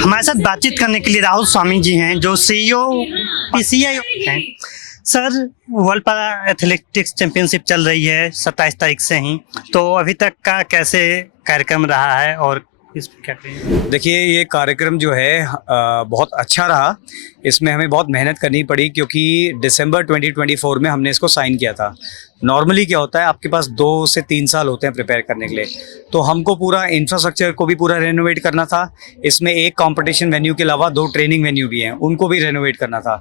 हमारे साथ बातचीत करने के लिए राहुल स्वामी जी हैं, जो सीईओ पीसीआई हैं। Sir, world para athletics championship चल रही है 27 तारीख से ही, तो अभी तक का कैसे कार्यक्रम रहा है और इस पर क्या कहेंगे? देखिए, ये कार्यक्रम जो है बहुत अच्छा रहा। इसमें हमें बहुत मेहनत करनी पड़ी क्योंकि दिसंबर 2024 में हमने इसको साइन किया था। नॉर्मली क्या होता है, आपके पास 2 से 3 साल होते हैं प्रिपेयर करने के लिए, तो हमको पूरा इंफ्रास्ट्रक्चर को भी पूरा रेनोवेट करना था। इसमें एक कंपटीशन वेन्यू के अलावा 2 ट्रेनिंग वेन्यू भी हैं, उनको भी रेनोवेट करना था।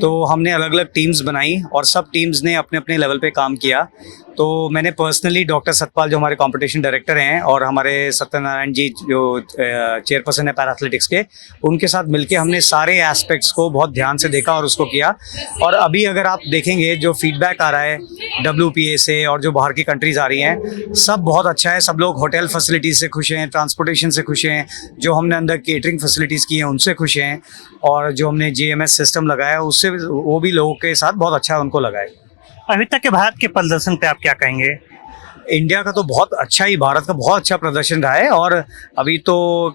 तो हमने अलग अलग टीम्स बनाई और सब टीम्स ने अपने अपने लेवल पे काम किया। तो मैंने पर्सनली डॉक्टर सतपाल, जो हमारे कंपटीशन डायरेक्टर हैं, और हमारे सत्यनारायण जी, जो चेयरपर्सन है पैरा एथलेटिक्स के, उनके साथ मिलके हमने सारे एस्पेक्ट्स को बहुत ध्यान से देखा और उसको किया। और अभी अगर आप देखेंगे जो फीडबैक आ रहा है WPA से और जो बाहर की कंट्रीज आ रही हैं, सब बहुत अच्छा है। सब लोग होटल फैसिलिटीज से खुश हैं, ट्रांसपोर्टेशन से खुश हैं, जो हमने अंदर केटरिंग फैसिलिटीज़ की हैं उनसे खुश हैं, और जो हमने GMS सिस्टम लगाया उससे वो भी लोगों के साथ बहुत अच्छा उनको लगा है। अभी तक के भारत के प्रदर्शन पे आप क्या कहेंगे? इंडिया का तो बहुत अच्छा ही, भारत का बहुत अच्छा प्रदर्शन रहा है। और अभी तो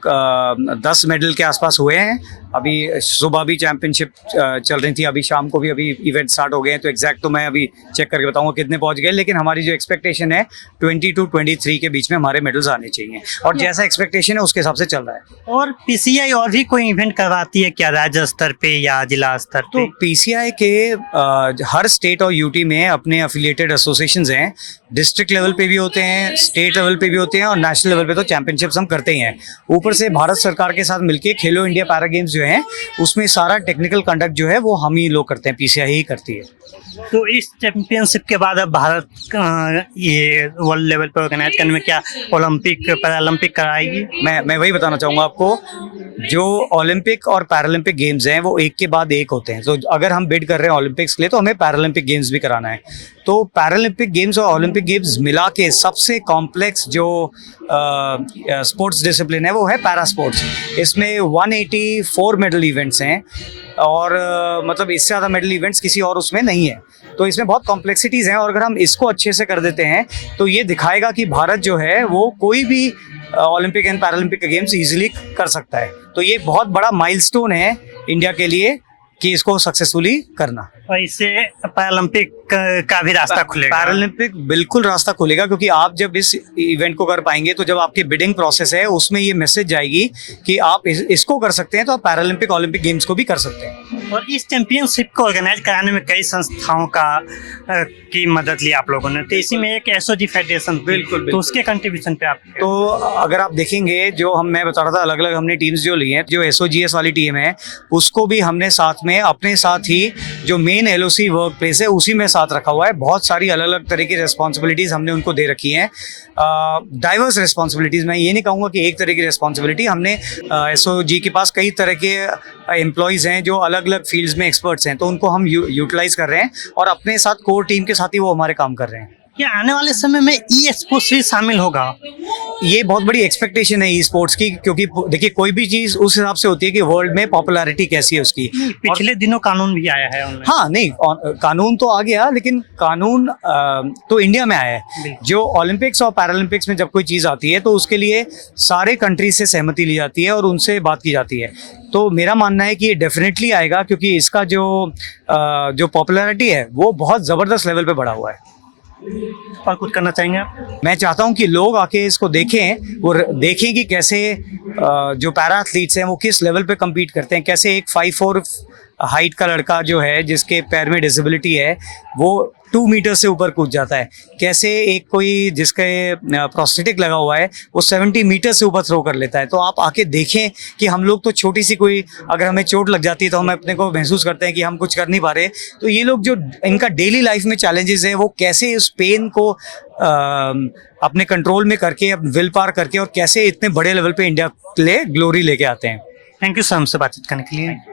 10 मेडल के आसपास हुए हैं। अभी सुबह भी चैंपियनशिप चल रही थी, अभी शाम को भी अभी इवेंट स्टार्ट हो गए हैं, तो एग्जैक्ट तो मैं अभी चेक करके बताऊंगा कितने पहुंच गए। लेकिन हमारी जो एक्सपेक्टेशन है 22-23 के बीच में हमारे मेडल्स आने चाहिए, और जैसा एक्सपेक्टेशन है उसके हिसाब से चल रहा है। और पीसीआई और भी कोई इवेंट करवाती है क्या, राज्य स्तर पे या जिला स्तर पे? तो PCI के हर स्टेट और UT में अपने एफिलिएटेड एसोसिएशंस हैं। डिस्ट्रिक्ट लेवल पे भी होते हैं, स्टेट लेवल पे भी होते हैं, और नेशनल लेवल पे तो चैंपियनशिप्स हम करते ही हैं। ऊपर से भारत सरकार के साथ मिलके खेलो इंडिया पैरा गेम्स जो हैं, उसमें सारा टेक्निकल कंडक्ट जो है वो हम ही लोग करते हैं, PCI ही करती है। तो इस चैंपियनशिप के बाद अब भारत ये वर्ल्ड लेवल पर ऑर्गेनाइज करने में क्या ओलंपिक पैरालंपिक कराएगी? मैं वही बताना चाहूँगा आपको, जो ओलंपिक और पैरालंपिक गेम्स हैं वो एक के बाद एक होते हैं। तो अगर हम बिड कर रहे हैं ओलंपिक्स के लिए, तो हमें पैरालंपिक गेम्स भी कराना है। तो पैरालंपिक गेम्स और ओलंपिक गेम्स मिला के सबसे कॉम्प्लेक्स जो स्पोर्ट्स डिसिप्लिन है वो है पैरा स्पोर्ट्स। इसमें 184 मेडल इवेंट्स हैं, और मतलब इससे ज़्यादा मेडल इवेंट्स किसी और उसमें नहीं है। तो इसमें बहुत कॉम्प्लेक्सिटीज़ हैं, और अगर हम इसको अच्छे से कर देते हैं तो ये दिखाएगा कि भारत जो है वो कोई भी Olympic and Paralympic games easily कर सकता है। तो ये बहुत बड़ा माइलस्टोन है इंडिया के लिए कि इसको सक्सेसफुली करना। और इससे पैरालंपिक का भी रास्ता खुलेगा? पैरालंपिक बिल्कुल रास्ता खुलेगा, क्योंकि आप जब इस इवेंट को कर पाएंगे तो जब आपकी बिडिंग प्रोसेस है उसमें ये मैसेज जाएगी कि आप इसको कर सकते हैं, तो आप पैरालंपिक ओलंपिक गेम्स को भी कर सकते हैं। और इस चैंपियनशिप को ऑर्गेनाइज कराने में कई संस्थाओं की मदद ली आप लोगों ने, तो इसी में एक SOG फेडरेशन, बिल्कुल, तो उसके कंट्रीब्यूशन पे आप? तो अगर आप देखेंगे, जो मैं बता रहा था, अलग अलग हमने टीम्स जो ली हैं, जो SOGS वाली टीम है उसको भी हमने साथ में अपने साथ ही जो मेन LOC वर्क प्लेस है उसी में साथ रखा हुआ है। बहुत सारी अलग अलग तरह की रिस्पॉन्सिबिलिटीज़ हमने उनको दे रखी हैं, डाइवर्स रिस्पॉन्सिबिलिटीज़। मैं ये नहीं कहूँगा कि एक तरह की रिस्पॉन्सिबिलिटी। हमने SOG के पास कई तरह के एम्प्लॉयज़ हैं जो अलग अलग फील्ड्स में एक्सपर्ट्स हैं, तो उनको हम यूटिलाइज कर रहे हैं, और अपने साथ कोर टीम के साथ ही वो हमारे काम कर रहे हैं। क्या आने वाले समय में e-स्पोर्ट्स भी शामिल होगा? ये बहुत बड़ी एक्सपेक्टेशन है e-स्पोर्ट्स की, क्योंकि देखिए कोई भी चीज़ उस हिसाब से होती है कि वर्ल्ड में पॉपुलैरिटी कैसी है उसकी। पिछले दिनों कानून भी आया है ऑनलाइन। हाँ, नहीं, कानून तो आ गया, लेकिन कानून तो इंडिया में आया है। जो ओलंपिक्स और पैरालंपिक्स में जब कोई चीज़ आती है तो उसके लिए सारे कंट्रीज से सहमति ली जाती है और उनसे बात की जाती है। तो मेरा मानना है कि ये डेफिनेटली आएगा, क्योंकि इसका जो पॉपुलैरिटी है वो बहुत ज़बरदस्त लेवल पे बढ़ा हुआ है। और कुछ करना चाहेंगे आप? मैं चाहता हूं कि लोग आके इसको देखें और देखें कि कैसे जो पैरा एथलीट्स हैं वो किस लेवल पे compete करते हैं। कैसे एक 5'4" हाइट का लड़का जो है, जिसके पैर में डिसेबिलिटी है, वो 2 मीटर से ऊपर कूद जाता है। कैसे एक कोई जिसके प्रोस्थेटिक लगा हुआ है वो 70 मीटर से ऊपर थ्रो कर लेता है। तो आप आके देखें कि हम लोग तो छोटी सी कोई, अगर हमें चोट लग जाती है तो हम अपने को महसूस करते हैं कि हम कुछ कर नहीं पा रहे। तो ये लोग जो इनका डेली लाइफ में चैलेंजेस हैं, वो कैसे उस पेन को अपने कंट्रोल में करके, विल पार करके, और कैसे इतने बड़े लेवल पे इंडिया के लिए ग्लोरी लेके आते हैं। थैंक यू सर, हमसे बातचीत करने के लिए।